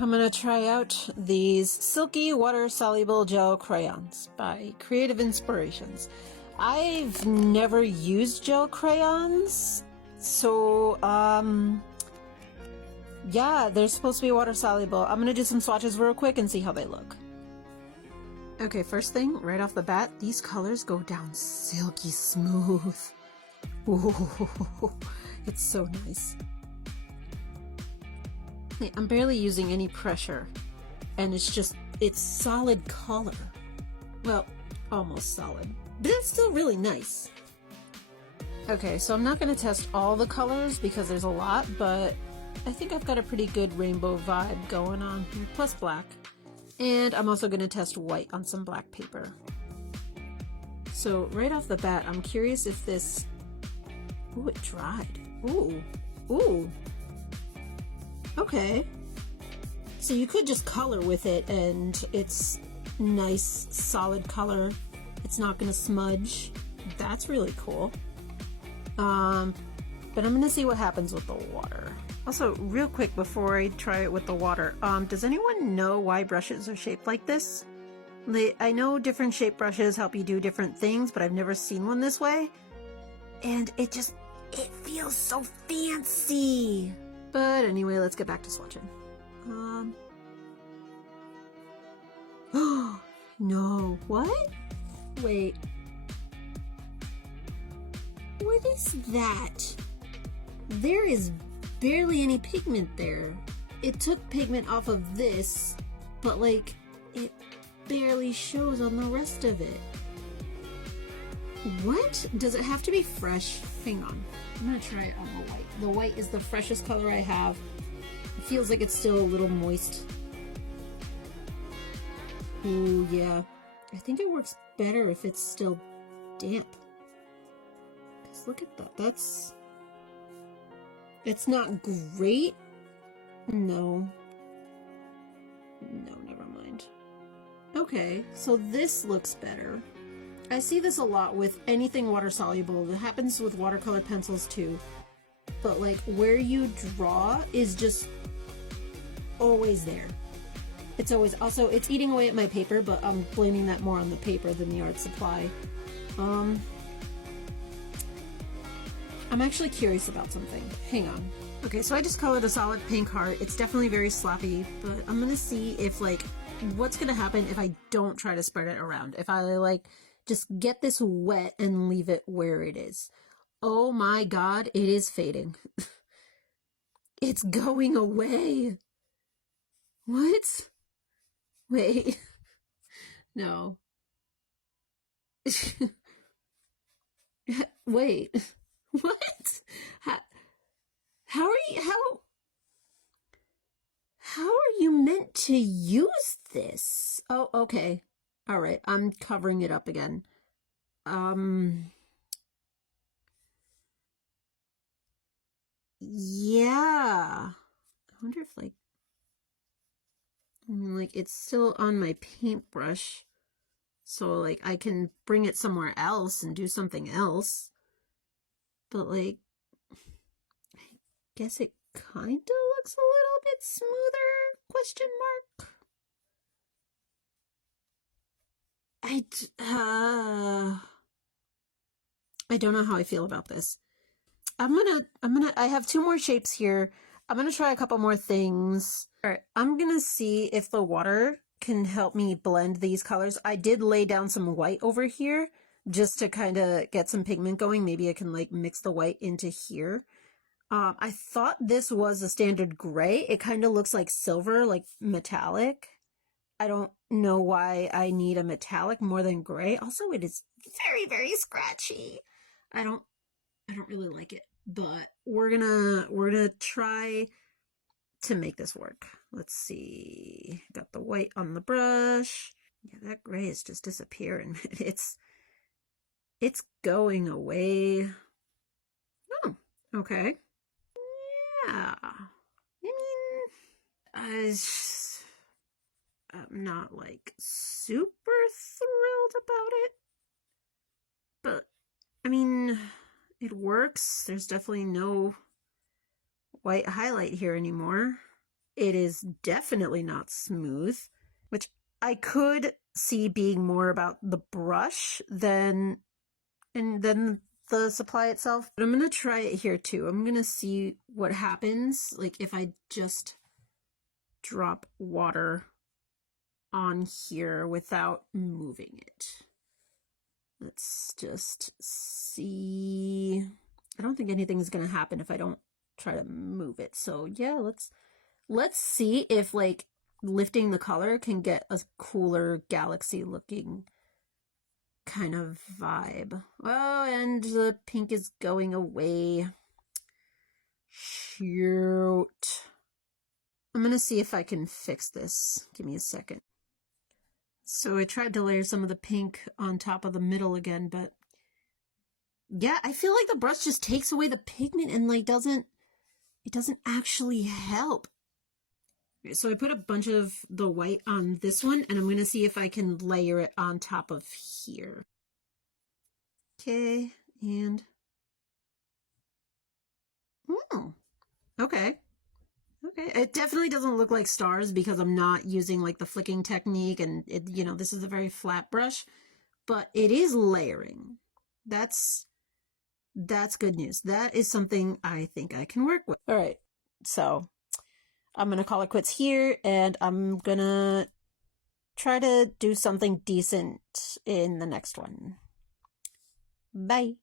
I'm gonna try out these Silky Water Soluble Gel Crayons by Creative Inspirations. I've never used gel crayons, so, yeah, they're supposed to be water soluble. I'm gonna do some swatches real quick and see how they look. Okay, first thing, right off the bat, these colors go down silky smooth. Ooh, it's so nice. I'm barely using any pressure, and it's solid color. Well, almost solid, but it's still really nice. Okay, so I'm not going to test all the colors because there's a lot, but I think I've got a pretty good rainbow vibe going on, plus black. And I'm also going to test white on some black paper. So right off the bat, I'm curious if this... Ooh, it dried. Ooh. Ooh. Okay. So you could just color with it and it's nice, solid color. It's not going to smudge. That's really cool. But I'm going to see what happens with the water. Also, real quick before I try it with the water, does anyone know why brushes are shaped like this? I know different shape brushes help you do different things, but I've never seen one this way. And it feels so fancy. But anyway, let's get back to swatching. Oh, no. What? Wait. What is that? There is barely any pigment there. It took pigment off of this, but like, it barely shows on the rest of it. What? Does it have to be fresh? Hang on. I'm gonna try it on the white. The white is the freshest color I have. It feels like it's still a little moist. Ooh, yeah. I think it works better if it's still damp. Because look at that. It's not great. No. No, never mind. Okay, so this looks better. I see this a lot with anything water soluble. It happens with watercolor pencils too. But like where you draw is just always there. It's always, also it's eating away at my paper, but I'm blaming that more on the paper than the art supply. I'm actually curious about something. Hang on. Okay, so I just colored a solid pink heart. It's definitely very sloppy, but I'm gonna see if like, what's gonna happen if I don't try to spread it around. If I like, just get this wet and leave it where it is. Oh my god, it is fading. It's going away. What? Wait. No. Wait. What? How are you meant to use this? Oh, okay. All right, I'm covering it up again. Yeah. I wonder if like it's still on my paintbrush. So like I can bring it somewhere else and do something else. But like, I guess it kind of looks a little bit smoother, question mark. I don't know how I feel about this. I have two more shapes here. I'm gonna try a couple more things. All right, I'm gonna see if the water can help me blend these colors. I did lay down some white over here just to kind of get some pigment going. Maybe I can like mix the white into here. I thought this was a standard gray. It kind of looks like silver, like metallic. I don't know why I need a metallic more than gray. Also, it is very, very scratchy. I don't really like it, but we're gonna try to make this work. Let's see. Got the white on the brush. Yeah, that gray is just disappearing. It's going away. Oh, okay. Yeah. I mean, I'm not like super thrilled about it, but I mean, it works. There's definitely no white highlight here anymore. it is definitely not smooth, which I could see being more about the brush than the supply itself. But I'm going to try it here too. I'm going to see what happens, like if I just drop water on here without moving it. Let's just see. I don't think anything's going to happen if I don't try to move it. So yeah, let's see if like lifting the color can get a cooler galaxy looking kind of vibe. Oh, and the pink is going away. Shoot. I'm gonna see if I can fix this. Give me a second. So I tried to layer some of the pink on top of the middle again, but yeah, I feel like the brush just takes away the pigment and like it doesn't actually help. Okay, so I put a bunch of the white on this one, and I'm going to see if I can layer it on top of here. Okay, and okay. Okay, it definitely doesn't look like stars because I'm not using like the flicking technique, and it, you know, this is a very flat brush, but it is layering. That's good news. That is something I think I can work with. All right, so I'm going to call it quits here, and I'm going to try to do something decent in the next one. Bye.